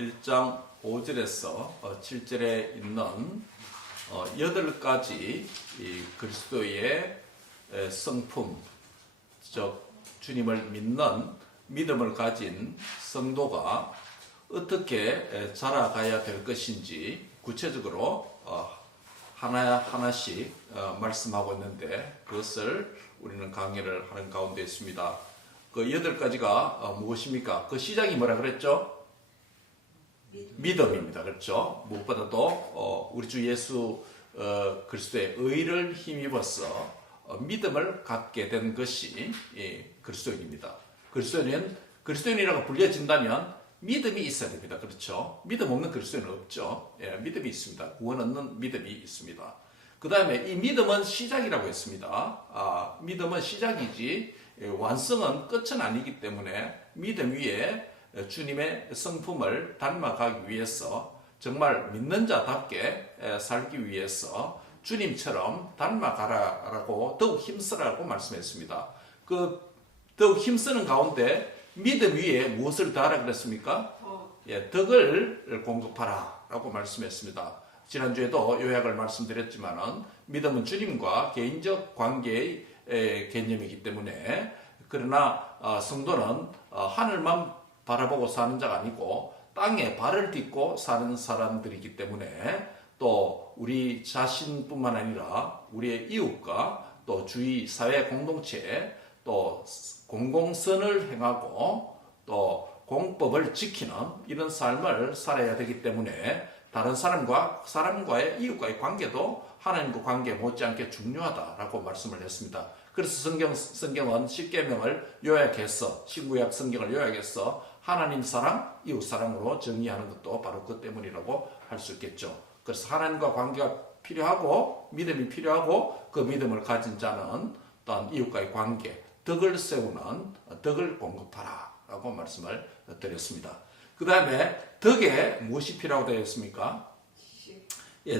1장 5절에서 7절에 있는 8가지 이 그리스도의 성품, 즉 주님을 믿는 믿음을 가진 성도가 어떻게 자라가야 될 것인지 구체적으로 하나씩 말씀하고 있는데, 그것을 우리는 강의를 하는 가운데 있습니다. 그 8가지가 무엇입니까? 그 시작이 뭐라 그랬죠? 믿음입니다. 그렇죠? 무엇보다도 우리 주 예수 그리스도의 의를 힘입어서 믿음을 갖게 된 것이 그리스도인입니다. 그리스도인이라고 불려진다면 믿음이 있어야 됩니다. 그렇죠? 믿음 없는 그리스도인은 없죠. 예, 믿음이 있습니다. 구원 얻는 믿음이 있습니다. 그 다음에 이 믿음은 시작이라고 했습니다. 믿음은 시작이지 완성은 끝은 아니기 때문에 믿음 위에 주님의 성품을 닮아가기 위해서, 정말 믿는 자답게 살기 위해서 주님처럼 닮아가라고 더욱 힘쓰라고 말씀했습니다. 그 더욱 힘쓰는 가운데 믿음 위에 무엇을 더하라 그랬습니까? 덕을 공급하라 라고 말씀했습니다. 지난주에도 요약을 말씀드렸지만은 믿음은 주님과 개인적 관계의 개념이기 때문에, 그러나 성도는 하늘만 바라보고 사는 자가 아니고 땅에 발을 딛고 사는 사람들이기 때문에, 또 우리 자신뿐만 아니라 우리의 이웃과 또 주위 사회 공동체에 또 공공선을 행하고 또 공법을 지키는 이런 삶을 살아야 되기 때문에, 다른 사람과의 이웃과의 관계도 하나님과 관계 못지않게 중요하다라고 말씀을 했습니다. 그래서 성경은 십계명을 요약해서, 신구약 성경을 요약해서 하나님 사랑, 이웃 사랑으로 정의하는 것도 바로 그 때문이라고 할 수 있겠죠. 그래서 하나님과 관계가 필요하고 믿음이 필요하고, 그 믿음을 가진 자는 또한 이웃과의 관계, 덕을 세우는 덕을 공급하라 라고 말씀을 드렸습니다. 그 다음에 덕에 무엇이 필요하다고 되어 있습니까?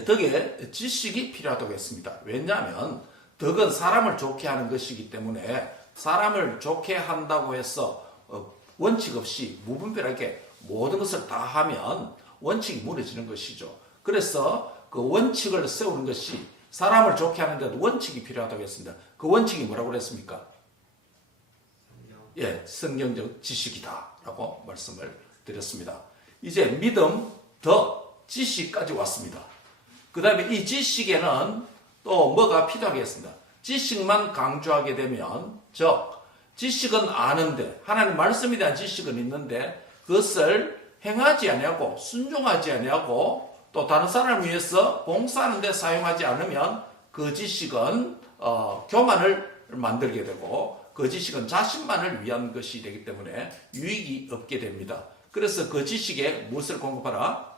덕에 지식이 필요하다고 했습니다. 왜냐하면 덕은 사람을 좋게 하는 것이기 때문에, 사람을 좋게 한다고 해서 원칙 없이 무분별하게 모든 것을 다 하면 원칙이 무너지는 것이죠. 그래서 그 원칙을 세우는 것이, 사람을 좋게 하는데도 원칙이 필요하다고 했습니다. 그 원칙이 뭐라고 그랬습니까? 성경적 지식이다 라고 말씀을 드렸습니다. 이제 믿음, 덕, 지식까지 왔습니다. 그 다음에 이 지식에는 또 뭐가 필요하겠습니다. 지식만 강조하게 되면, 즉 지식은 아는데, 하나님 말씀에 대한 지식은 있는데 그것을 행하지 아니하고 순종하지 아니하고 또 다른 사람을 위해서 봉사하는 데 사용하지 않으면 그 지식은 교만을 만들게 되고, 그 지식은 자신만을 위한 것이 되기 때문에 유익이 없게 됩니다. 그래서 그 지식에 무엇을 공급하라?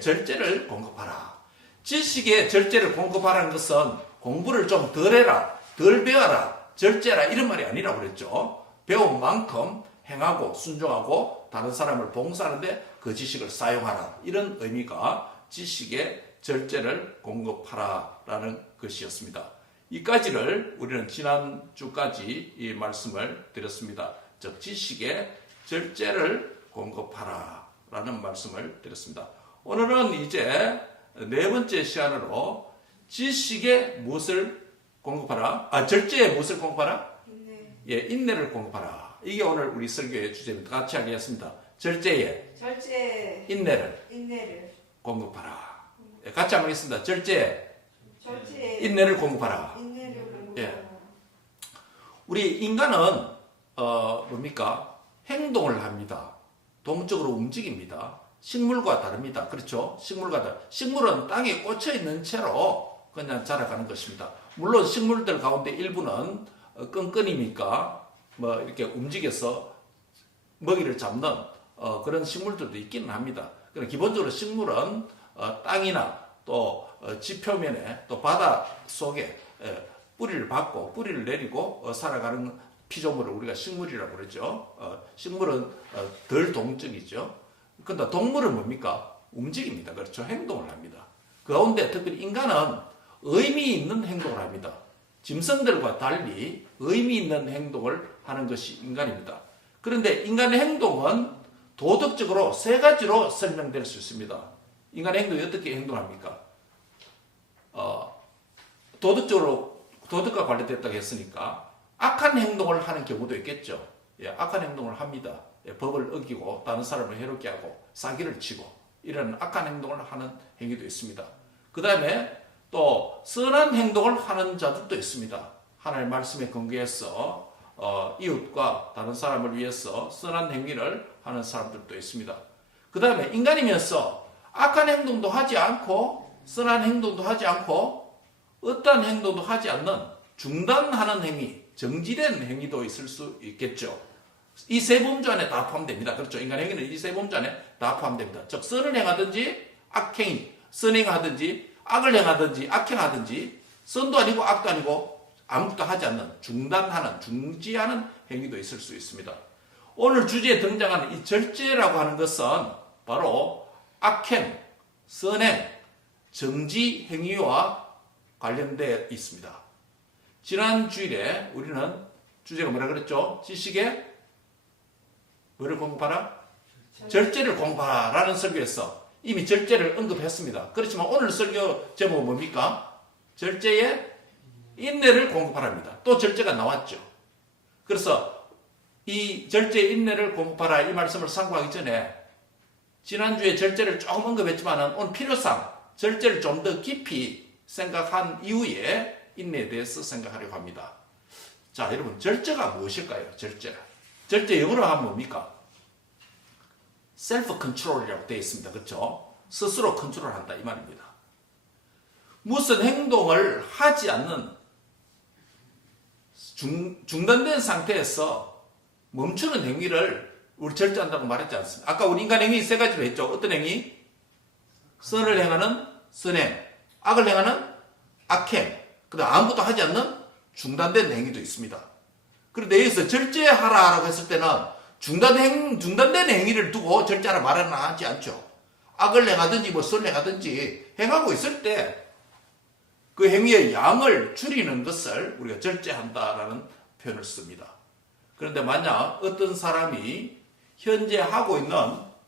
절제를 공급하라. 지식에 절제를 공급하라는 것은 공부를 좀 덜 해라, 덜 배워라, 절제라 이런 말이 아니라고 그랬죠. 배운 만큼 행하고 순종하고 다른 사람을 봉사하는데 그 지식을 사용하라, 이런 의미가 지식에 절제를 공급하라 라는 것이었습니다. 이까지를 우리는 지난주까지 이 말씀을 드렸습니다. 즉 지식에 절제를 공급하라 라는 말씀을 드렸습니다. 오늘은 이제 4번째 시간으로 지식에 무엇을 공급하라? 절제에 무엇을 공급하라? 인내를 공급하라. 이게 오늘 우리 설교의 주제입니다. 같이 하겠습니다. 절제에 인내를 공급하라. 같이 한번 하겠습니다. 절제에 인내를 공급하라. 우리 인간은 뭡니까? 행동을 합니다. 동적으로 움직입니다. 식물과 다릅니다. 그렇죠? 식물은 땅에 꽂혀 있는 채로 그냥 자라가는 것입니다. 물론 식물들 가운데 일부는 끈끈이니까 이렇게 움직여서 먹이를 잡는 그런 식물들도 있기는 합니다. 그러나 기본적으로 식물은 땅이나 또 지표면에 또 바다 속에 뿌리를 받고 뿌리를 내리고 살아가는 피조물을 우리가 식물이라고 그러죠. 식물은 덜 동적이죠. 그런데 동물은 뭡니까? 움직입니다. 그렇죠? 행동을 합니다. 그 가운데 특별히 인간은 의미 있는 행동을 합니다. 짐승들과 달리 의미 있는 행동을 하는 것이 인간입니다. 그런데 인간의 행동은 도덕적으로 세 가지로 설명될 수 있습니다. 인간의 행동이 어떻게 행동합니까? 도덕과 관련됐다고 했으니까 악한 행동을 하는 경우도 있겠죠. 예, 악한 행동을 합니다. 예, 법을 어기고 다른 사람을 해롭게 하고 사기를 치고 이런 악한 행동을 하는 행위도 있습니다. 그 다음에 또 선한 행동을 하는 자들도 있습니다. 하나님의 말씀에 근거해서 이웃과 다른 사람을 위해서 선한 행위를 하는 사람들도 있습니다. 그 다음에 인간이면서 악한 행동도 하지 않고 선한 행동도 하지 않고 어떠한 행동도 하지 않는 중단하는 행위, 정지된 행위도 있을 수 있겠죠. 이 세 범주 안에 다 포함됩니다. 그렇죠. 인간 행위는 이 세 범주 안에 다 포함됩니다. 즉 선을 행하든지 악행이 선행하든지 악을 행하든지 악행하든지 선도 아니고 악도 아니고 아무것도 하지 않는 중단하는 중지하는 행위도 있을 수 있습니다. 오늘 주제에 등장하는 이 절제라고 하는 것은 바로 악행, 선행, 정지 행위와 관련되어 있습니다. 지난 주일에 우리는 주제가 뭐라 그랬죠? 지식의 뭐를 공부하라? 절제를 공부하라는 설교에서 이미 절제를 언급했습니다. 그렇지만 오늘 설교 제목은 뭡니까? 절제의 인내를 공부하랍니다. 또 절제가 나왔죠. 그래서 이 절제의 인내를 공부하라 이 말씀을 상고하기 전에 지난주에 절제를 조금 언급했지만 오늘 필요상 절제를 좀 더 깊이 생각한 이후에 인내에 대해서 생각하려고 합니다. 자, 여러분 절제가 무엇일까요? 절제 영어로 하면 뭡니까? 셀프 컨트롤이라고 되어 있습니다. 그렇죠? 스스로 컨트롤한다 이 말입니다. 무슨 행동을 하지 않는 중단된 상태에서 멈추는 행위를 우리 절제한다고 말했지 않습니까? 아까 우리 인간 행위 세 가지로 했죠. 어떤 행위? 선을 행하는 선행, 악을 행하는 악행, 그다음 아무것도 하지 않는 중단된 행위도 있습니다. 그런데 여기서 절제하라라고 했을 때는 중단된 행위를 두고 절제하라 말은 하지 않죠. 악을 행하든지 선을 행하든지 행하고 있을 때 그 행위의 양을 줄이는 것을 우리가 절제한다라는 표현을 씁니다. 그런데 만약 어떤 사람이 현재 하고 있는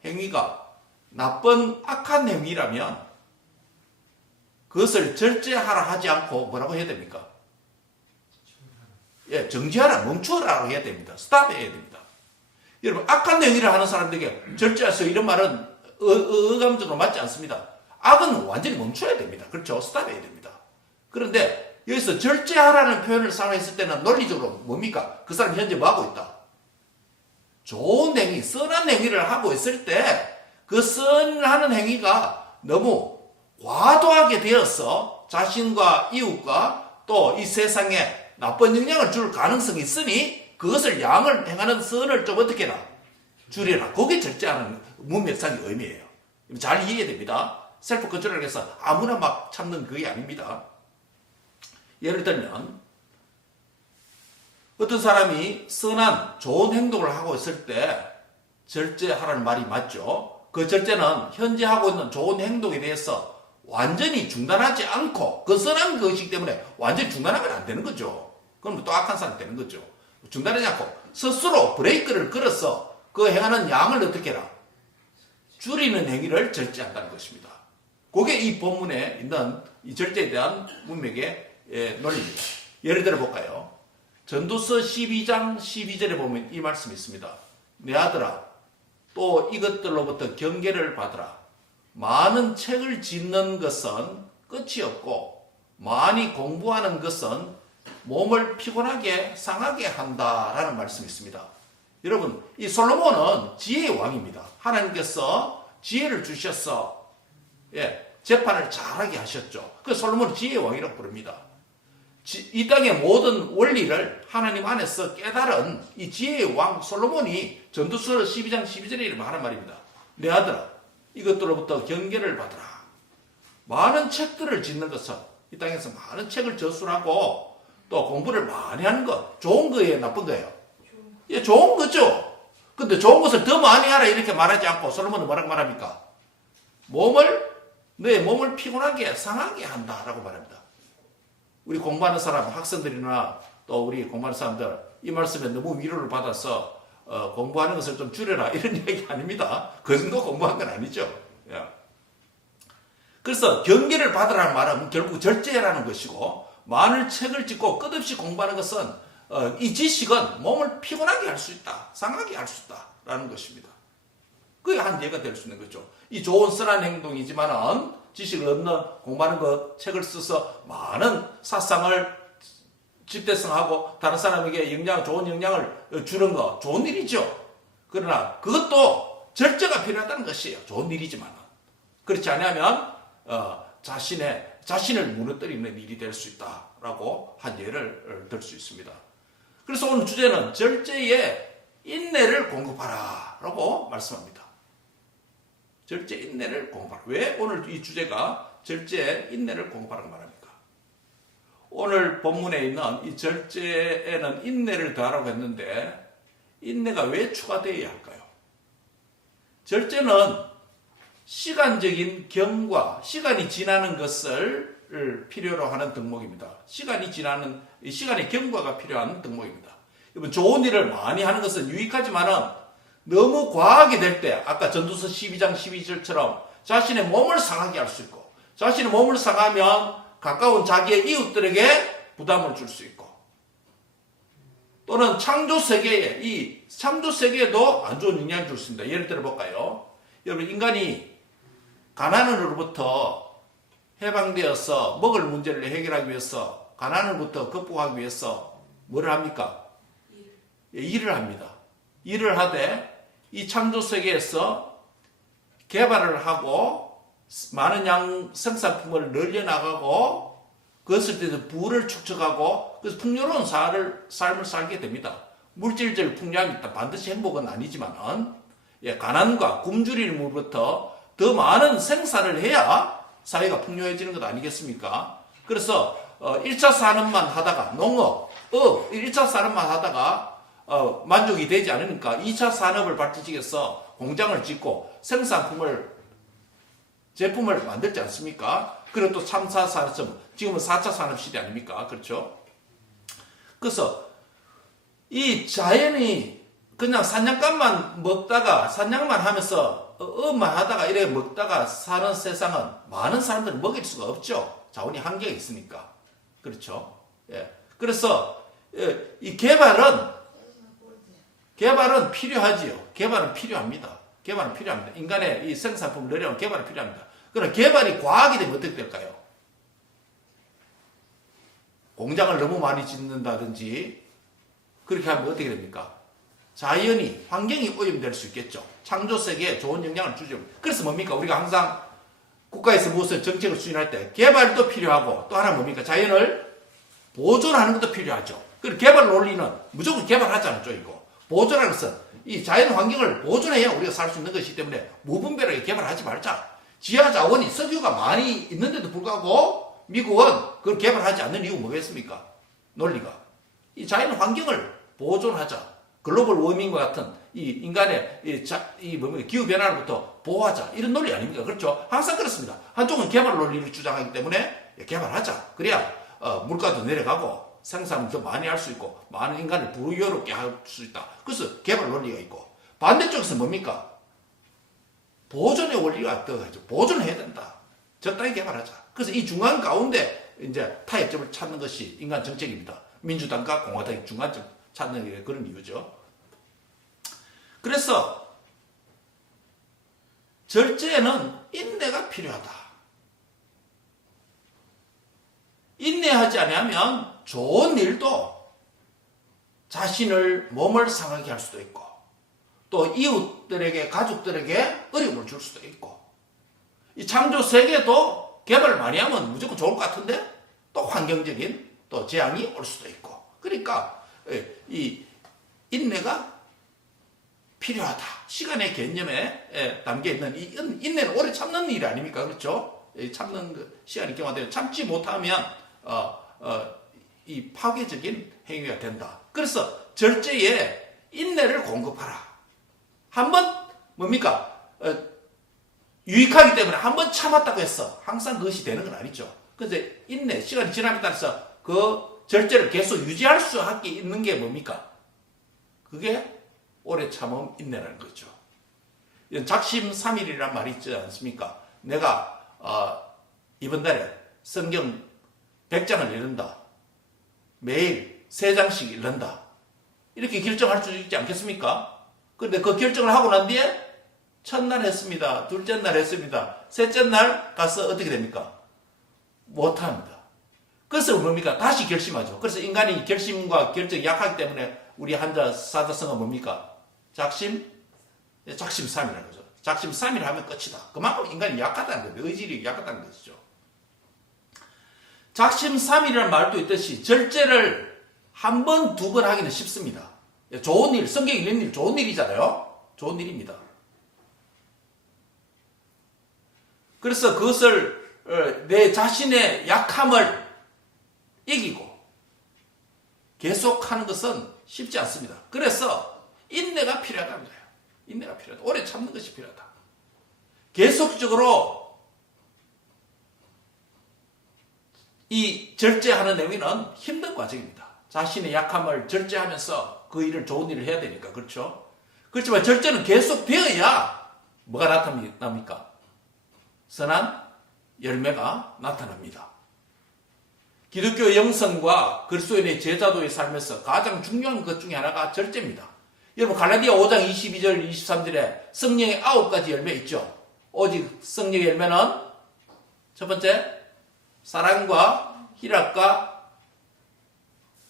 행위가 나쁜 악한 행위라면 그것을 절제하라 하지 않고 뭐라고 해야 됩니까? 예, 정지하라, 멈추어라 해야 됩니다. 스탑 해야 됩니다. 여러분, 악한 행위를 하는 사람들에게 절제하세요 이런 말은 의감적으로 맞지 않습니다. 악은 완전히 멈춰야 됩니다. 그렇죠? 스탑 해야 됩니다. 그런데 여기서 절제하라는 표현을 사용했을 때는 논리적으로 뭡니까? 그 사람이 현재 뭐하고 있다? 좋은 행위, 선한 행위를 하고 있을 때 그 선하는 행위가 너무 과도하게 되어서 자신과 이웃과 또 이 세상에 나쁜 영향을 줄 가능성이 있으니 그것을 양을 행하는 선을 좀 어떻게 해라? 줄여라. 그게 절제하는 문맥상의 의미예요. 잘 이해해야 됩니다. 셀프 컨트롤을 해서 아무나 막 참는 그게 아닙니다. 예를 들면 어떤 사람이 선한 좋은 행동을 하고 있을 때 절제하라는 말이 맞죠. 그 절제는 현재 하고 있는 좋은 행동에 대해서 완전히 중단하지 않고 그 선한 것이기 때문에 완전히 중단하면 안 되는 거죠. 그럼 또 악한 사람이 되는 거죠. 중단하지 않고 스스로 브레이크를 걸어서 그 행하는 양을 어떻게 해라? 줄이는 행위를 절제한다는 것입니다. 그게 이 본문에 있는 이 절제에 대한 문맥의 논리입니다. 예를 들어 볼까요? 전도서 12장 12절에 보면 이 말씀이 있습니다. 내 아들아, 또 이것들로부터 경계를 받으라. 많은 책을 짓는 것은 끝이 없고 많이 공부하는 것은 몸을 피곤하게 상하게 한다라는 말씀이 있습니다. 여러분, 이 솔로몬은 지혜의 왕입니다. 하나님께서 지혜를 주셔서 재판을 잘하게 하셨죠. 그래서 솔로몬은 지혜의 왕이라고 부릅니다. 이 땅의 모든 원리를 하나님 안에서 깨달은 이 지혜의 왕 솔로몬이 전도서 12장 12절에 이렇게 하는 말입니다. 내 아들아, 이것들로부터 경계를 받으라. 많은 책들을 짓는 것은 이 땅에서 많은 책을 저술하고 또 공부를 많이 하는 것, 좋은 거예요, 나쁜 거예요? 예, 좋은 거죠. 근데 좋은 것을 더 많이 하라 이렇게 말하지 않고 솔로몬은 뭐라고 말합니까? 내 몸을 피곤하게 상하게 한다라고 말합니다. 우리 공부하는 사람, 학생들이나 또 우리 공부하는 사람들 이 말씀에 너무 위로를 받아서 공부하는 것을 좀 줄여라 이런 얘기 아닙니다. 그 정도 공부한 건 아니죠. 예. 그래서 경계를 받으라는 말은 결국 절제라는 것이고, 많은 책을 찍고 끝없이 공부하는 것은 이 지식은 몸을 피곤하게 할 수 있다, 상하게 할 수 있다라는 것입니다. 그게 한 예가 될 수 있는 거죠. 이 좋은 선한 행동이지만은 지식을 얻는 공부하는 것, 책을 써서 많은 사상을 집대성하고 다른 사람에게 좋은 영향을 주는 거 좋은 일이죠. 그러나 그것도 절제가 필요하다는 것이에요. 좋은 일이지만 그렇지 않으면 자신을 무너뜨리는 일이 될 수 있다라고 한 예를 들 수 있습니다. 그래서 오늘 주제는 절제의 인내를 공급하라라고 말씀합니다. 절제 인내를 공급하라. 왜 오늘 이 주제가 절제의 인내를 공급하라고 말합니까? 오늘 본문에 있는 이 절제에는 인내를 더하라고 했는데 인내가 왜 추가되어야 할까요? 절제는 시간적인 경과, 시간이 지나는 것을 필요로 하는 덕목입니다. 시간의 경과가 필요한 덕목입니다. 여러분, 좋은 일을 많이 하는 것은 유익하지만은 너무 과하게 될 때, 아까 전도서 12장 12절처럼 자신의 몸을 상하게 할 수 있고, 자신의 몸을 상하면 가까운 자기의 이웃들에게 부담을 줄 수 있고, 또는 이 창조 세계에도 안 좋은 영향을 줄 수 있습니다. 예를 들어 볼까요? 여러분, 인간이 가난으로부터 해방되어서 먹을 문제를 해결하기 위해서, 가난으로부터 극복하기 위해서 뭐를 합니까? 일을 합니다. 일을 하되 이 창조 세계에서 개발을 하고 많은 양 생산품을 늘려나가고 그것을 통해서 부를 축적하고 그래서 풍요로운 삶을 살게 됩니다. 물질적 풍요함이 있다. 반드시 행복은 아니지만은 가난과 굶주림으로부터 더 많은 생산을 해야 사회가 풍요해지는 것 아니겠습니까? 그래서 1차 산업만 하다가 농업, 1차 산업만 하다가 만족이 되지 않으니까 2차 산업을 발전시켜서 공장을 짓고 제품을 만들지 않습니까? 그리고 또 3차 산업, 지금은 4차 산업 시대 아닙니까? 그렇죠? 그래서 이 자연이 그냥 사냥감만 먹다가 사냥만 하면서 업만 하다가 이렇게 먹다가 사는 세상은 많은 사람들을 먹일 수가 없죠. 자원이 한계가 있으니까. 그렇죠? 예. 그래서 이 개발은 필요하지요. 개발은 필요합니다. 인간의 이 생산품을 늘려면 개발은 필요합니다. 그러나 개발이 과하게 되면 어떻게 될까요? 공장을 너무 많이 짓는다든지 그렇게 하면 어떻게 됩니까? 자연이, 환경이 오염될 수 있겠죠. 창조 세계에 좋은 영향을 주죠. 그래서 뭡니까? 우리가 항상 국가에서 무슨 정책을 추진할 때 개발도 필요하고 또 하나 뭡니까? 자연을 보존하는 것도 필요하죠. 그리고 개발 논리는 무조건 개발하지 않죠, 이거. 보존하는 것은 이 자연 환경을 보존해야 우리가 살 수 있는 것이기 때문에 무분별하게 개발하지 말자. 지하 자원이 석유가 많이 있는데도 불구하고 미국은 그걸 개발하지 않는 이유가 뭐겠습니까? 논리가. 이 자연 환경을 보존하자. 글로벌 워밍과 같은 이 인간의 기후변화로부터 보호하자. 이런 논리 아닙니까? 그렇죠? 항상 그렇습니다. 한쪽은 개발 논리를 주장하기 때문에 개발하자. 그래야 물가도 내려가고 생산을 더 많이 할 수 있고 많은 인간을 부유롭게 할 수 있다. 그래서 개발 논리가 있고 반대쪽에서 뭡니까? 보존의 원리가 떠가지고 보존해야 된다. 적당히 개발하자. 그래서 이 중간 가운데 이제 타협점을 찾는 것이 인간 정책입니다. 민주당과 공화당의 중간점 찾는 그런 이유죠. 그래서 절제에는 인내가 필요하다. 인내하지 않으면 좋은 일도 몸을 상하게 할 수도 있고 또 이웃들에게 가족들에게 어려움을 줄 수도 있고 이 창조 세계도 개발을 많이 하면 무조건 좋을 것 같은데 또 환경적인 또 재앙이 올 수도 있고 그러니까 이 인내가 필요하다. 시간의 개념에 담겨 있는 이 인내는 오래 참는 일 아닙니까? 그렇죠? 참는 시간이 경화되면 참지 못하면 이 파괴적인 행위가 된다. 그래서 절제에 인내를 공급하라. 한번 뭡니까? 유익하기 때문에 한번 참았다고 해서 항상 그것이 되는 건 아니죠. 그래서 인내, 시간이 지남에 따라서 그 절제를 계속 유지할 수 있는 게 뭡니까? 그게 오래 참음 인내라는 거죠. 이건 작심삼일이란 말이 있지 않습니까? 내가 이번 달에 성경 100장을 읽는다. 매일 3장씩 읽는다. 이렇게 결정할 수 있지 않겠습니까? 그런데 그 결정을 하고 난 뒤에 첫날 했습니다. 둘째 날 했습니다. 셋째 날 가서 어떻게 됩니까? 못합니다. 그래서 뭡니까? 다시 결심하죠. 그래서 인간이 결심과 결정이 약하기 때문에 우리 한자 사자성어는 뭡니까? 작심삼일이라는 거죠. 작심삼일 하면 끝이다. 그만큼 인간이 약하다는 거예요. 의지력이 약하다는 것이죠. 작심삼일이라는 말도 있듯이 절제를 한 번, 두 번 하기는 쉽습니다. 좋은 일, 성경 읽는 일 좋은 일이잖아요. 좋은 일입니다. 그래서 그것을 내 자신의 약함을 이기고 계속하는 것은 쉽지 않습니다. 그래서 인내가 필요하다는 거예요. 인내가 필요하다. 오래 참는 것이 필요하다. 계속적으로 이 절제하는 내용은 힘든 과정입니다. 자신의 약함을 절제하면서 그 일을 좋은 일을 해야 되니까. 그렇죠? 그렇지만 절제는 계속 되어야 뭐가 나타납니까? 선한 열매가 나타납니다. 기독교 영성과 그리스도인의 제자도의 삶에서 가장 중요한 것 중에 하나가 절제입니다. 여러분 갈라디아 5장 22절 23절에 성령의 9가지 열매 있죠. 오직 성령의 열매는 첫 번째 사랑과 희락과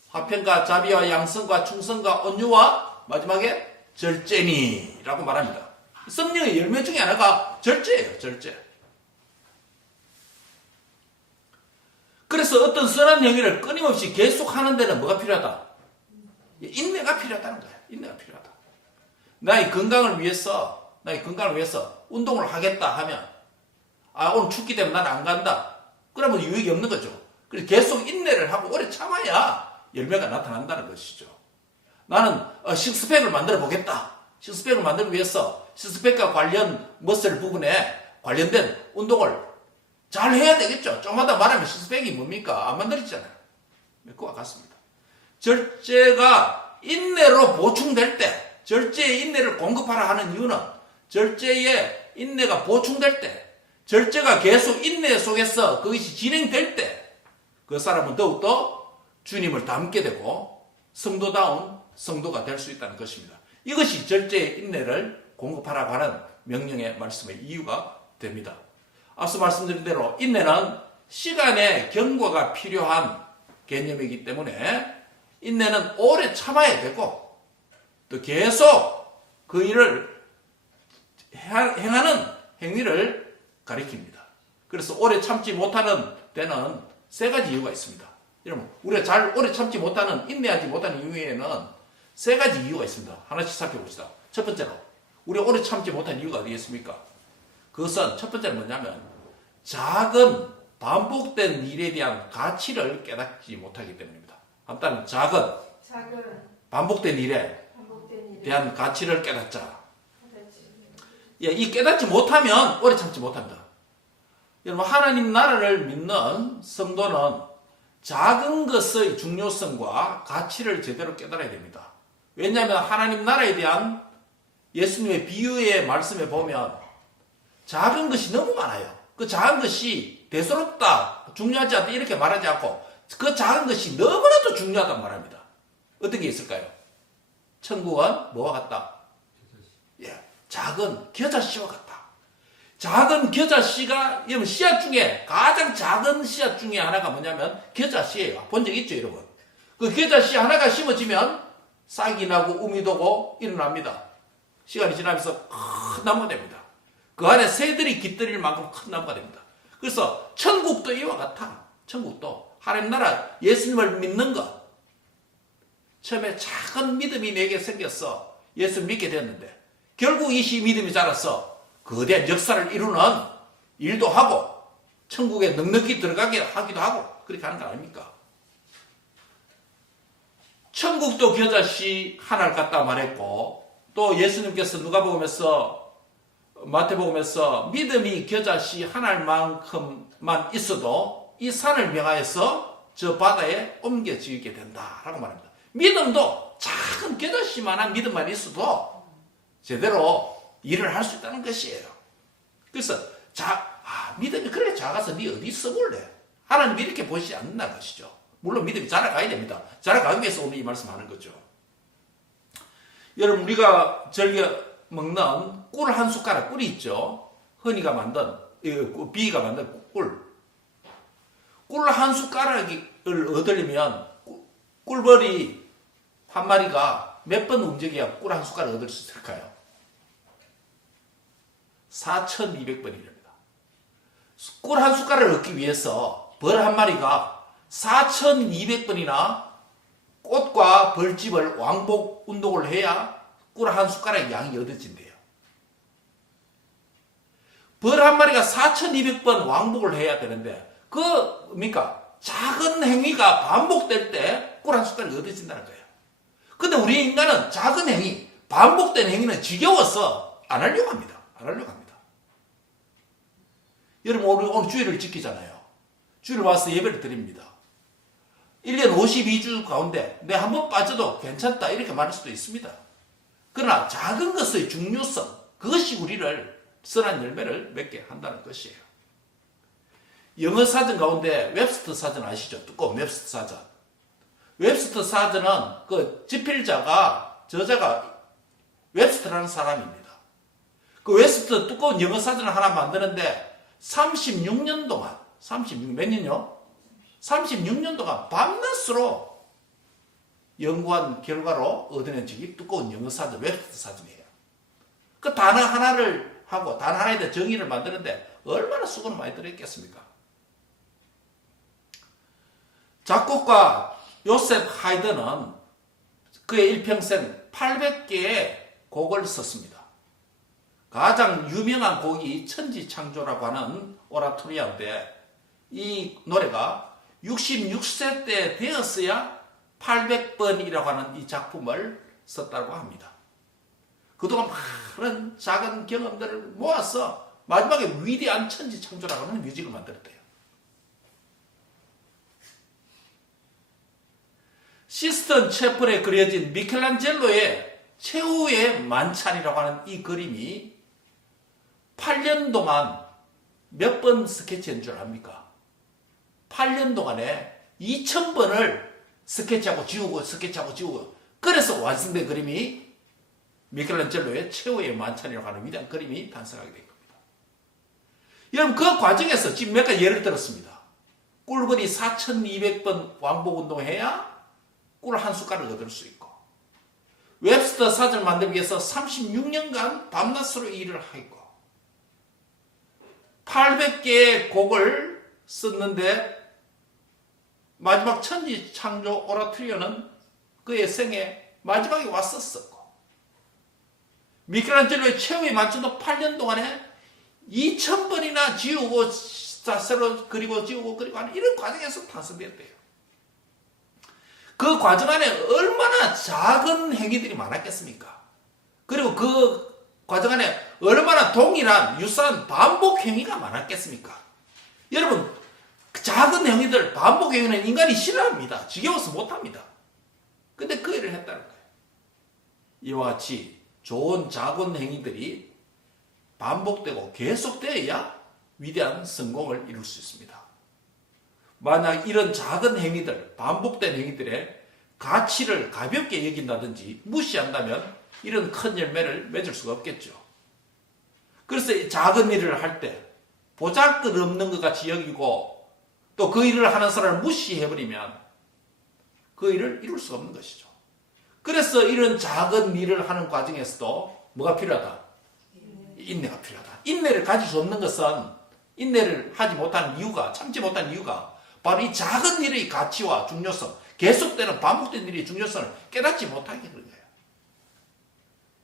화평과 자비와 양성과 충성과 온유와 마지막에 절제니 라고 말합니다. 성령의 열매 중에 하나가 절제예요. 절제. 그래서 어떤 선한 행위를 끊임없이 계속하는 데는 뭐가 필요하다? 인내가 필요하다는 거예요. 인내가 필요하다. 나의 건강을 위해서 운동을 하겠다 하면 오늘 춥기 때문에 나는 안 간다. 그러면 유익이 없는 거죠. 그래서 계속 인내를 하고 오래 참아야 열매가 나타난다는 것이죠. 나는 식스팩을 만들어 보겠다. 식스팩을 만들기 위해서 식스팩과 관련 머슬 부분에 관련된 운동을 잘 해야 되겠죠. 좀 하다 말하면 식스팩이 뭡니까? 안 만들어지잖아요. 그와 같습니다. 절제가 인내로 보충될 때, 절제의 인내를 공급하라 하는 이유는 절제의 인내가 보충될 때, 절제가 계속 인내 속에서 그것이 진행될 때 그 사람은 더욱더 주님을 닮게 되고 성도다운 성도가 될 수 있다는 것입니다. 이것이 절제의 인내를 공급하라고 하는 명령의 말씀의 이유가 됩니다. 앞서 말씀드린 대로 인내는 시간의 경과가 필요한 개념이기 때문에 인내는 오래 참아야 되고 또 계속 그 일을 행하는 행위를 가리킵니다. 그래서 오래 참지 못하는 데는 3가지 이유가 있습니다. 여러분, 우리가 잘 오래 참지 못하는, 인내하지 못하는 이유에는 3가지 이유가 있습니다. 하나씩 살펴봅시다. 첫 번째로, 우리가 오래 참지 못한 이유가 어디겠습니까? 그것은 첫 번째는 뭐냐면, 작은 반복된 일에 대한 가치를 깨닫지 못하기 때문입니다. 한번 작은 반복된 일에 대한 가치를 깨닫자. 이 깨닫지 못하면 오래 참지 못합니다. 여러분, 하나님 나라를 믿는 성도는 작은 것의 중요성과 가치를 제대로 깨달아야 됩니다. 왜냐하면 하나님 나라에 대한 예수님의 비유의 말씀에 보면 작은 것이 너무 많아요. 그 작은 것이 대수롭다, 중요하지 않다 이렇게 말하지 않고 그 작은 것이 너무나도 중요하다고 말합니다. 어떤 게 있을까요? 천국은 뭐와 같다? 작은 겨자씨와 같다. 작은 겨자씨가, 여러분, 씨앗 중에 가장 작은 씨앗 중에 하나가 뭐냐면 겨자씨예요. 본 적 있죠, 여러분? 그 겨자씨 하나가 심어지면 싹이 나고 우미 도고 일어납니다. 시간이 지나면서 큰 나무가 됩니다. 그 안에 새들이 깃들일 만큼 큰 나무가 됩니다. 그래서 천국도 이와 같아. 천국도 하나님 나라 예수님을 믿는 것. 처음에 작은 믿음이 내게 생겼어. 예수를 믿게 됐는데 결국 이 믿음이 자라서 거대한 역사를 이루는 일도 하고 천국에 넉넉히 들어가게 하기도 하고 그렇게 하는 거 아닙니까? 천국도 겨자씨 하나를 갖다 말했고 또 예수님께서 마태복음에서 믿음이 겨자씨 하나만큼만 있어도 이 산을 명하여서 저 바다에 옮겨 지게 된다라고 말합니다. 믿음도 작은 겨자씨만한 믿음만 있어도 제대로 일을 할 수 있다는 것이에요. 그래서 믿음이 그래 작아서 네 어디 써볼래? 하나님이 이렇게 보시지 않는다는 것이죠. 물론 믿음이 자라가야 됩니다. 자라가기 위해서 오늘 이 말씀하는 거죠. 여러분, 우리가 즐겨 먹는 꿀 한 숟가락, 꿀이 있죠. 비가 만든 꿀 한 숟가락을 얻으려면 꿀벌이 한 마리가 몇 번 움직여야 꿀 한 숟가락 얻을 수 있을까요? 4,200번이랍니다. 꿀 한 숟가락을 얻기 위해서 벌 한 마리가 4,200번이나 꽃과 벌집을 왕복 운동을 해야 꿀 한 숟가락 양이 얻어진대요. 벌 한 마리가 4,200번 왕복을 해야 되는데 작은 행위가 반복될 때 꿀 한 숟가락이 얻어진다는 거예요. 근데 우리 인간은 작은 행위, 반복된 행위는 지겨워서 안 하려고 합니다. 여러분, 오늘 주일을 지키잖아요. 주일 와서 예배를 드립니다. 1년 52주 가운데 내 한 번 빠져도 괜찮다 이렇게 말할 수도 있습니다. 그러나 작은 것의 중요성, 그것이 우리를 선한 열매를 맺게 한다는 것이에요. 영어 사전 가운데 웹스터 사전 아시죠? 두꺼운 웹스터 사전. 웹스터 사전은 그 저자가 웹스터라는 사람입니다. 그 웹스터 두꺼운 영어 사전을 하나 만드는데 36년 동안, 몇 년요? 36년 동안 밤낮으로 연구한 결과로 얻어낸 적이 두꺼운 영어 사전, 웹스터 사전이에요. 그 단어 하나를 하고 단어 하나에 대한 정의를 만드는데 얼마나 수고는 많이 들어있겠습니까? 작곡가 요셉 하이든은 그의 일평생 800개의 곡을 썼습니다. 가장 유명한 곡이 천지창조라고 하는 오라토리아인데 이 노래가 66세 때 되었어야 800번이라고 하는 이 작품을 썼다고 합니다. 그동안 많은 작은 경험들을 모아서 마지막에 위대한 천지창조라고 하는 뮤직을 만들었대요. 시스턴 채플에 그려진 미켈란젤로의 최후의 만찬이라고 하는 이 그림이 8년 동안 몇 번 스케치한 줄 압니까? 8년 동안에 2,000번을 스케치하고 지우고 그래서 완성된 그림이 미켈란젤로의 최후의 만찬이라고 하는 위대한 그림이 탄생하게 된 겁니다. 여러분, 그 과정에서 지금 몇 가지 예를 들었습니다. 꿀벌이 4,200번 왕복 운동해야 꿀 한 숟가락을 얻을 수 있고, 웹스터 사전을 만들기 위해서 36년간 밤낮으로 일을 하고, 800개의 곡을 썼는데 마지막 천지창조 오라토리오는 그의 생애 마지막에 왔었고, 미켈란젤로의 최후의 만찬도 8년 동안에 2,000번이나 지우고 새로 그리고 지우고 하는 이런 과정에서 탄생되었대요. 그 과정 안에 얼마나 작은 행위들이 많았겠습니까? 그리고 그 과정 안에 얼마나 동일한 유사한 반복 행위가 많았겠습니까? 여러분, 작은 행위들, 반복 행위는 인간이 싫어합니다. 지겨워서 못합니다. 근데 그 일을 했다는 거예요. 이와 같이 좋은 작은 행위들이 반복되고 계속되어야 위대한 성공을 이룰 수 있습니다. 만약 이런 작은 행위들, 반복된 행위들의 가치를 가볍게 여긴다든지 무시한다면 이런 큰 열매를 맺을 수가 없겠죠. 그래서 작은 일을 할 때 보잘것없는 것 같이 여기고 또 그 일을 하는 사람을 무시해버리면 그 일을 이룰 수가 없는 것이죠. 그래서 이런 작은 일을 하는 과정에서도 뭐가 필요하다? 인내가 필요하다. 인내를 가질 수 없는 것은 인내를 하지 못하는 이유가, 참지 못하는 이유가 바로 이 작은 일의 가치와 중요성, 계속되는 반복된 일의 중요성을 깨닫지 못하게 되는 거예요.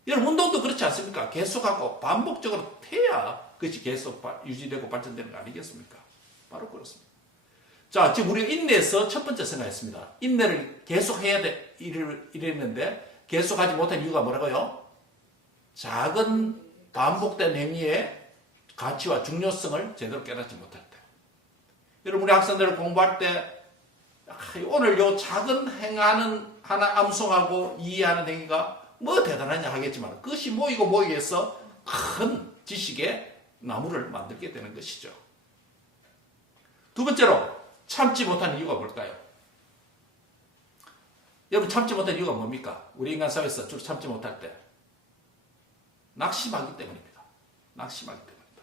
여러분, 운동도 그렇지 않습니까? 계속하고 반복적으로 해야 그것이 계속 유지되고 발전되는 거 아니겠습니까? 바로 그렇습니다. 자, 지금 우리가 인내에서 첫 번째 생각했습니다. 인내를 계속해야 돼, 이랬는데 계속하지 못한 이유가 뭐라고요? 작은 반복된 행위의 가치와 중요성을 제대로 깨닫지 못할 때. 여러분, 우리 학생들 공부할 때 오늘 요 작은 하는 하나 암송하고 이해하는 행위가 뭐 대단하냐 하겠지만 그것이 모이고 해서 큰 지식의 나무를 만들게 되는 것이죠. 두 번째로 참지 못하는 이유가 뭘까요? 여러분 참지 못하는 이유가 뭡니까? 우리 인간 사회에서 주로 참지 못할 때 낙심하기 때문입니다. 낙심하기 때문입니다.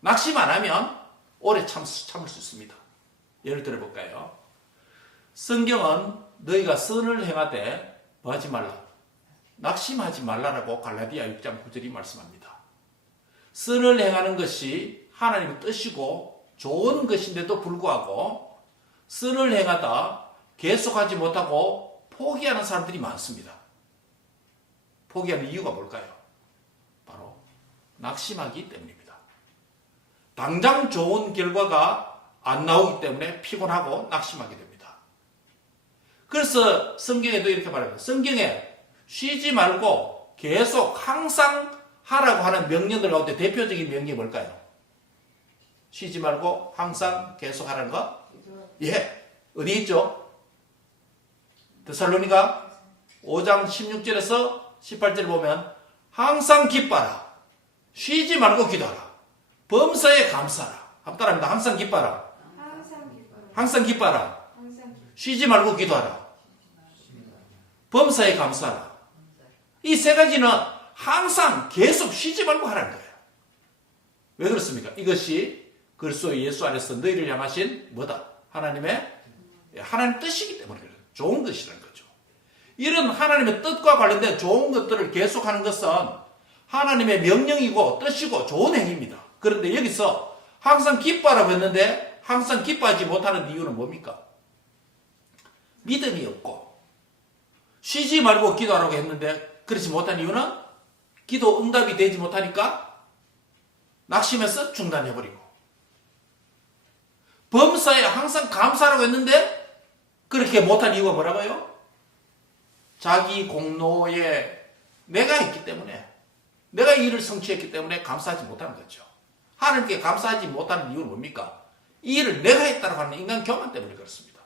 낙심 안 하면 오래 참을 수 있습니다. 예를 들어 볼까요? 성경은 너희가 선을 행하되 뭐하지 말라? 낙심하지 말라라고 갈라디아 6장 9절이 말씀합니다. 선을 행하는 것이 하나님의 뜻이고 좋은 것인데도 불구하고 선을 행하다 계속하지 못하고 포기하는 사람들이 많습니다. 포기하는 이유가 뭘까요? 바로 낙심하기 때문입니다. 당장 좋은 결과가 안 나오기 때문에 피곤하고 낙심하게 됩니다. 그래서 성경에도 이렇게 말합니다. 성경에 쉬지 말고 계속 항상 하라고 하는 명령들 가운데 대표적인 명령이 뭘까요? 쉬지 말고 항상 계속 하라는 거? 예. 어디 있죠? 데살로니가 5장 16절에서 18절을 보면 항상 기뻐하라. 쉬지 말고 기도하라. 범사에 감사하라. 한번 따라합니다. 항상 기뻐하라. 항상 기뻐하라. 쉬지 말고 기도하라. 범사에 감사하라. 이 세 가지는 항상 계속 쉬지 말고 하라는 거예요. 왜 그렇습니까? 이것이 그리스도 예수 안에서 너희를 향하신 뭐다? 하나님 뜻이기 때문에 그래요. 좋은 것이라는 거죠. 이런 하나님의 뜻과 관련된 좋은 것들을 계속하는 것은 하나님의 명령이고 뜻이고 좋은 행위입니다. 그런데 여기서 항상 기뻐하라고 했는데 항상 기뻐하지 못하는 이유는 뭡니까? 믿음이 없고 쉬지 말고 기도하라고 했는데 그렇지 못한 이유는 기도 응답이 되지 못하니까 낙심해서 중단해버리고 범사에 항상 감사하라고 했는데 그렇게 못한 이유가 뭐라고요? 자기 공로에 내가 있기 때문에 내가 이 일을 성취했기 때문에 감사하지 못하는 거죠. 하나님께 감사하지 못하는 이유는 뭡니까? 이 일을 내가 했다고 하는 인간 교만 때문에 그렇습니다.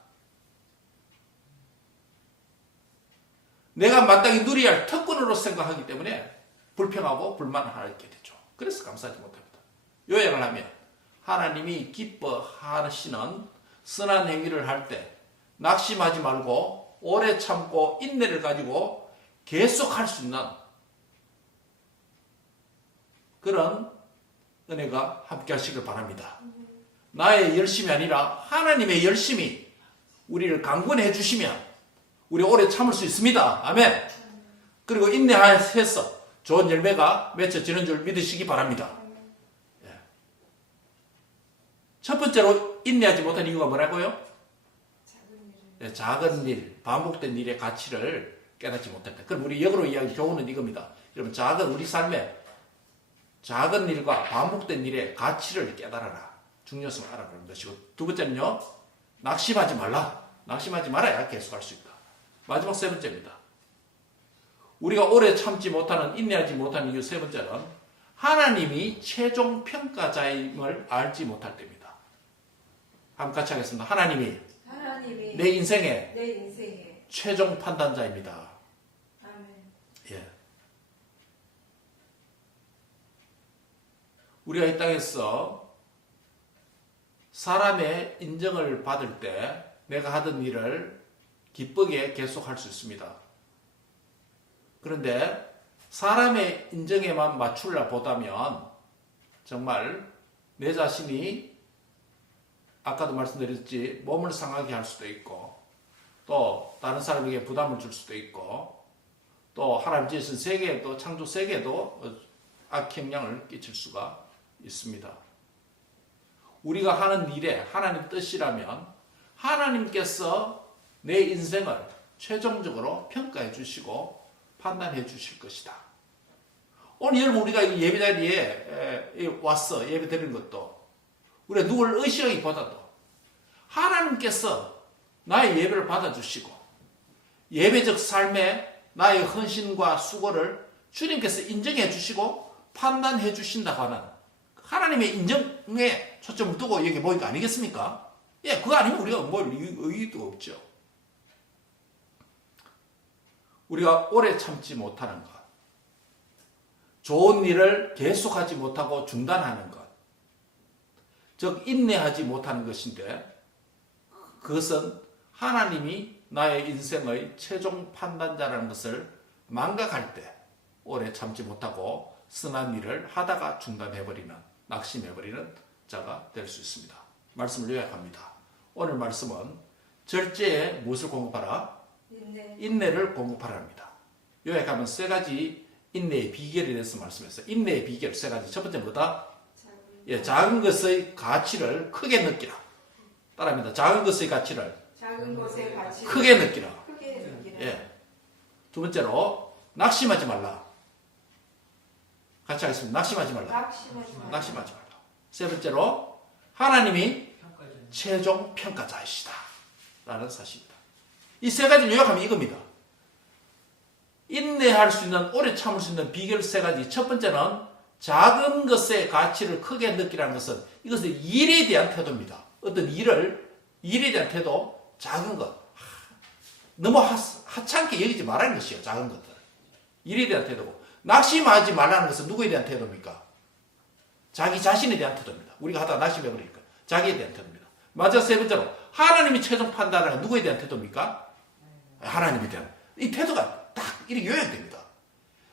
내가 마땅히 누려야 할 특권으로 생각하기 때문에 불평하고 불만하게 되죠. 그래서 감사하지 못합니다. 요약을 하면 하나님이 기뻐하시는 선한 행위를 할 때 낙심하지 말고 오래 참고 인내를 가지고 계속할 수 있는 그런 은혜가 함께 하시길 바랍니다. 나의 열심이 아니라 하나님의 열심이 우리를 강권해 주시면 우리 오래 참을 수 있습니다. 아멘. 그리고 인내해서 좋은 열매가 맺혀지는 줄 믿으시기 바랍니다. 첫 번째로 인내하지 못한 이유가 뭐라고요? 작은 일, 반복된 일의 가치를 깨닫지 못했다. 그럼 우리 역으로 이야기 교훈은 이겁니다. 여러분 우리 삶에 작은 일과 반복된 일의 가치를 깨달아라. 중요성을 알아보는 것이고 두 번째는요. 낙심하지 말라. 낙심하지 말아야 계속할 수 있다. 마지막 세 번째입니다. 우리가 오래 참지 못하는 인내하지 못하는 이유 세 번째는 하나님이 최종 평가자임을 알지 못할 때입니다. 한번 같이 하겠습니다. 하나님이 내 인생의 최종 판단자입니다. 아멘. 예. 우리가 이 땅에서 사람의 인정을 받을 때 내가 하던 일을 기쁘게 계속할 수 있습니다. 그런데 사람의 인정에만 맞추려 보다면 정말 내 자신이 아까도 말씀드렸지 몸을 상하게 할 수도 있고 또 다른 사람에게 부담을 줄 수도 있고 또 하나님 지으신 세계에도 창조 세계에도 악영향을 끼칠 수가 있습니다. 우리가 하는 일에 하나님 뜻이라면 하나님께서 내 인생을 최종적으로 평가해 주시고 판단해 주실 것이다. 오늘 여러분 우리가 예배 자리에 와서 예배 드리는 것도 우리가 누구를 의식하기보다도 하나님께서 나의 예배를 받아주시고 예배적 삶에 나의 헌신과 수고를 주님께서 인정해 주시고 판단해 주신다고 하는 하나님의 인정에 초점을 두고 여기 모인 거 아니겠습니까? 예, 그거 아니면 우리가 뭘 의의도 없죠. 우리가 오래 참지 못하는 것, 좋은 일을 계속하지 못하고 중단하는 것, 즉 인내하지 못하는 것인데, 그것은 하나님이 나의 인생의 최종 판단자라는 것을 망각할 때 오래 참지 못하고 선한 일을 하다가 중단해버리는, 낙심해버리는 자가 될 수 있습니다. 말씀을 요약합니다. 오늘 말씀은 절제에 무엇을 공급하라? 인내를 공급하랍니다. 요약하면 세 가지 인내의 비결에 대해서 말씀했어요. 인내의 비결 세 가지. 첫 번째 뭐다? 작은 것의 가치를 크게 느끼라. 따라합니다. 작은 것의 가치를 크게 느끼라. 두 번째로 낙심하지 말라. 같이 하겠습니다. 낙심하지 말라. 낙심하지 말라. 세 번째로 하나님이 최종 평가자이시다 라는 사실입니다. 이 세 가지를 요약하면 이겁니다. 인내할 수 있는, 오래 참을 수 있는 비결 세 가지. 첫 번째는 작은 것의 가치를 크게 느끼라는 것은, 이것은 일에 대한 태도입니다. 어떤 일에 대한 태도, 작은 것, 너무 하찮게 여기지 말라는 것이에요. 작은 것들, 일에 대한 태도고, 낙심하지 말라는 것은 누구에 대한 태도입니까? 자기 자신에 대한 태도입니다. 우리가 하다가 낙심해버리니까 자기에 대한 태도입니다. 맞아. 세 번째로 하나님이 최종 판단하는 누구에 대한 태도입니까? 하나님에 대한. 이 태도가 딱 이렇게 요약됩니다.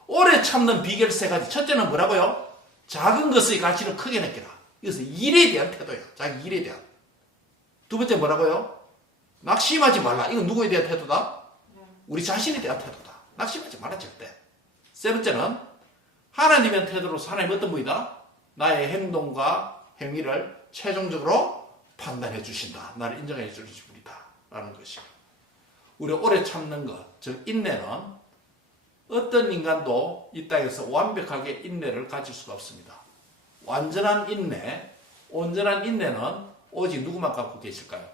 오래 참는 비결 세 가지. 첫째는 뭐라고요? 작은 것의 가치를 크게 느끼라. 이것은 일에 대한 태도예요. 자기 일에 대한. 두 번째 뭐라고요? 낙심하지 말라. 이건 누구에 대한 태도다? 우리 자신에 대한 태도다. 낙심하지 말라 절대. 세 번째는 하나님의 태도로서 하나님 어떤 분이다? 나의 행동과 행위를 최종적으로 판단해 주신다. 나를 인정해 주신 분이다 라는 것이에요. 우리 오래 참는 것, 즉 인내는 어떤 인간도 이 땅에서 완벽하게 인내를 가질 수가 없습니다. 완전한 인내, 온전한 인내는 오직 누구만 갖고 계실까요?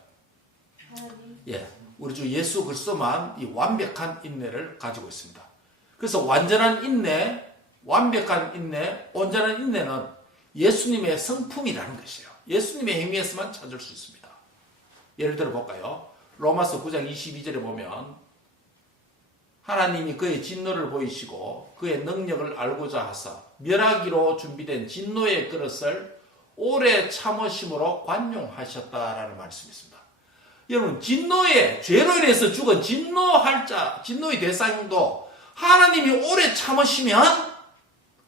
우리 주 예수 그리스도만 이 완벽한 인내를 가지고 있습니다. 그래서 완전한 인내, 완벽한 인내, 온전한 인내는 예수님의 성품이라는 것이에요. 예수님의 행위에서만 찾을 수 있습니다. 예를 들어 볼까요? 로마서 9장 22절에 보면 하나님이 그의 진노를 보이시고 그의 능력을 알고자 하사 멸하기로 준비된 진노의 그릇을 오래 참으심으로 관용하셨다라는 말씀이 있습니다. 여러분, 진노의 죄로 인해서 죽은 진노할 자, 진노의 대상도 하나님이 오래 참으시면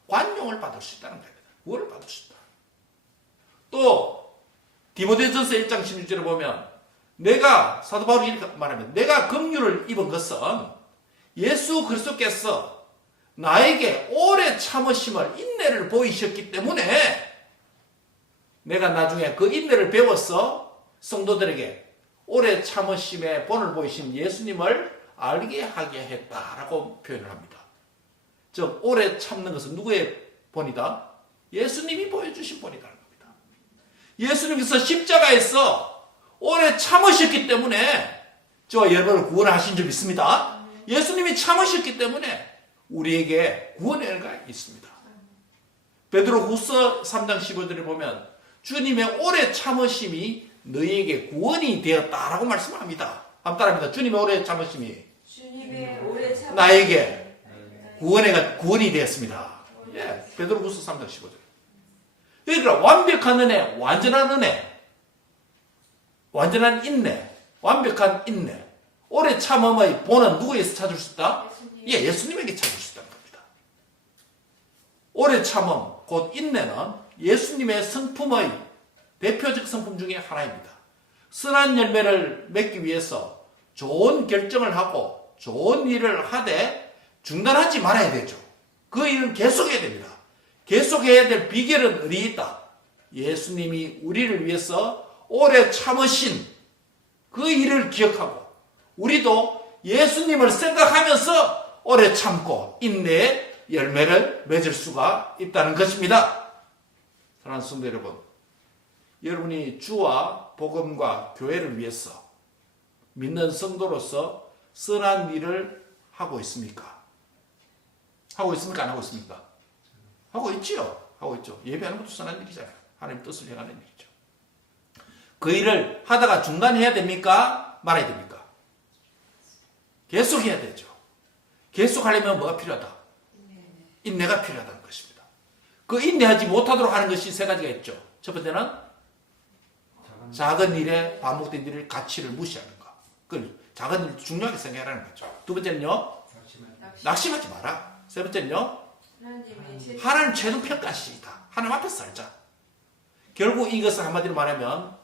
관용을 받을 수 있다는 겁니다. 구원을 받을 수 있다. 또 디모데전서 1장 16절에 보면 내가, 사도 바울이 이렇게 말하면, 내가 긍휼을 입은 것은 예수 그리스도께서 나에게 오래 참으심을, 인내를 보이셨기 때문에 내가 나중에 그 인내를 배워서 성도들에게 오래 참으심의 본을 보이신 예수님을 알게 하게 했다라고 표현을 합니다. 즉 오래 참는 것은 누구의 본이다? 예수님이 보여주신 본이라는 겁니다. 예수님께서 십자가에서 오래 참으셨기 때문에 저와 여러분을 구원하신 줄 믿습니다. 예수님이 참으셨기 때문에 우리에게 구원의 은혜가 있습니다. 베드로후서 3장 15절에 보면 주님의 오래 참으심이 너희에게 구원이 되었다라고 말씀합니다. 한번 따라합니다. 주님의 오래 참으심이 나에게 구원이 되었습니다. 베드로후서 3장 15절. 그러니까 완벽한 은혜, 완전한 은혜, 완전한 인내, 완벽한 인내, 오래 참음의 본은 누구에서 찾을 수 있다? 예수님에게 찾을 수 있다는 겁니다. 오래 참음, 곧 인내는 예수님의 성품의 대표적 성품 중에 하나입니다. 선한 열매를 맺기 위해서 좋은 결정을 하고 좋은 일을 하되 중단하지 말아야 되죠. 그 일은 계속해야 됩니다. 계속해야 될 비결은 어디에 있다? 예수님이 우리를 위해서 오래 참으신 그 일을 기억하고 우리도 예수님을 생각하면서 오래 참고 인내의 열매를 맺을 수가 있다는 것입니다. 사랑하는 성도 여러분, 여러분이 주와 복음과 교회를 위해서 믿는 성도로서 선한 일을 하고 있습니까? 하고 있습니까? 안 하고 있습니까? 하고 있지요. 하고 있죠. 예배하는 것도 선한 일이잖아요. 하나님 뜻을 행하는 일이죠. 그 일을 하다가 중단해야 됩니까? 말아야 됩니까? 계속 해야 되죠. 계속하려면 뭐가 필요하다? 인내가 필요하다는 것입니다. 그 인내하지 못하도록 하는 것이 세 가지가 있죠. 첫 번째는 작은 일에 반복된 일을 가치를 무시하는 것. 그 작은 일을 중요하게 생각하라는 거죠. 두 번째는요, 낙심하지 마라. 세 번째는요, 하나님 최종 평가시이다. 하나님 앞에서 살자. 결국 이것을 한마디로 말하면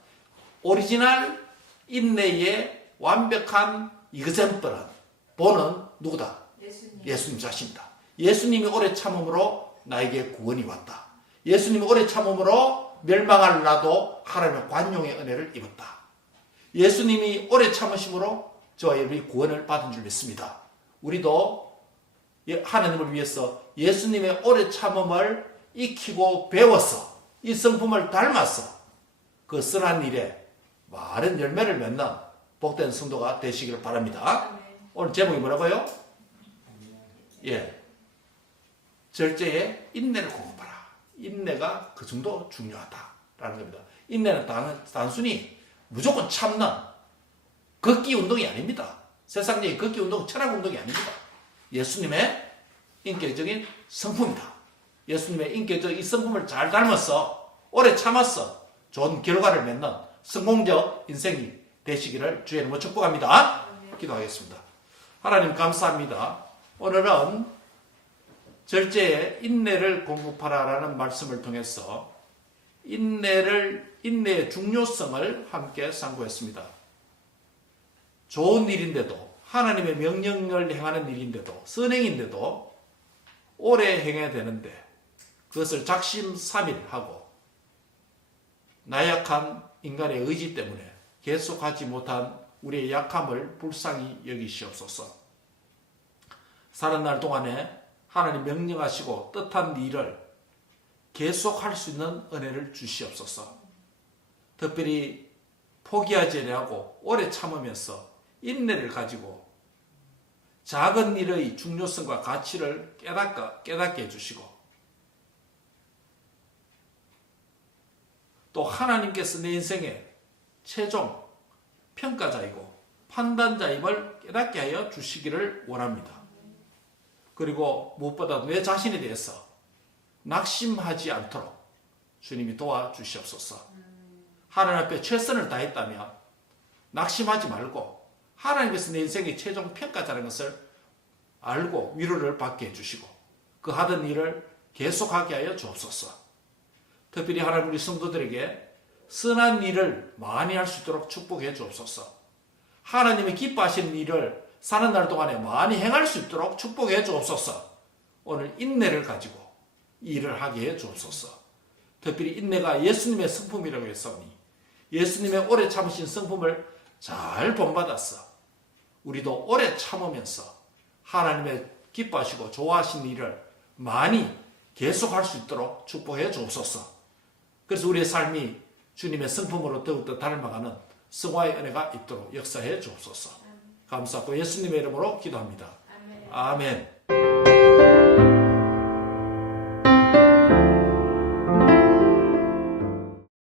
오리지널 인내의 완벽한 이그젬플은 본은 누구다? 예수님 자신이다. 예수님이 오래 참음으로 나에게 구원이 왔다. 예수님이 오래 참음으로 멸망할 나도 하나님의 관용의 은혜를 입었다. 예수님이 오래 참으심으로 저와 여러분이 구원을 받은 줄 믿습니다. 우리도 하나님을 위해서 예수님의 오래 참음을 익히고 배워서 이 성품을 닮아서 그 선한 일에 많은 열매를 맺는 복된 성도가 되시기를 바랍니다. 오늘 제목이 뭐라고요? 절제의 인내를 공급하라. 인내가 그 정도 중요하다라는 겁니다. 인내는 단순히 무조건 참는 걷기 운동이 아닙니다. 세상적인 걷기 운동, 철학 운동이 아닙니다. 예수님의 인격적인 성품이다. 예수님의 인격적 이 성품을 잘 닮아서 오래 참아서 좋은 결과를 맺는 성공적 인생이 되시기를 주의 이름으로 축복합니다. 기도하겠습니다. 하나님 감사합니다. 오늘은 절제의 인내를 공급하라라는 말씀을 통해서 인내의 중요성을 함께 상고했습니다. 좋은 일인데도, 하나님의 명령을 행하는 일인데도, 선행인데도 오래 행해야 되는데 그것을 작심삼일하고 나약한 인간의 의지 때문에 계속하지 못한 우리의 약함을 불쌍히 여기시옵소서. 사는 날 동안에 하나님 명령하시고 뜻한 일을 계속할 수 있는 은혜를 주시옵소서. 특별히 포기하지 아니하고 오래 참으면서 인내를 가지고 작은 일의 중요성과 가치를 깨닫게 해주시고 또 하나님께서 내 인생의 최종 평가자이고 판단자임을 깨닫게 하여 주시기를 원합니다. 그리고 무엇보다 내 자신에 대해서 낙심하지 않도록 주님이 도와주시옵소서. 하나님 앞에 최선을 다했다면 낙심하지 말고 하나님께서 내 인생의 최종 평가자라는 것을 알고 위로를 받게 해주시고 그 하던 일을 계속하게 하여 주옵소서. 특별히 하나님 우리 성도들에게 선한 일을 많이 할 수 있도록 축복해 주옵소서. 하나님이 기뻐하시는 일을 사는 날 동안에 많이 행할 수 있도록 축복해 주옵소서. 오늘 인내를 가지고 일을 하게 해 주옵소서. 특별히 인내가 예수님의 성품이라고 했사오니 예수님의 오래 참으신 성품을 잘 본받아서 우리도 오래 참으면서 하나님의 기뻐하시고 좋아하시는 일을 많이 계속할 수 있도록 축복해 주옵소서. 그래서 우리의 삶이 주님의 성품으로 더욱더 닮아가는 성화의 은혜가 있도록 역사해 주옵소서. 감사하고 예수님의 이름으로 기도합니다. 아멘.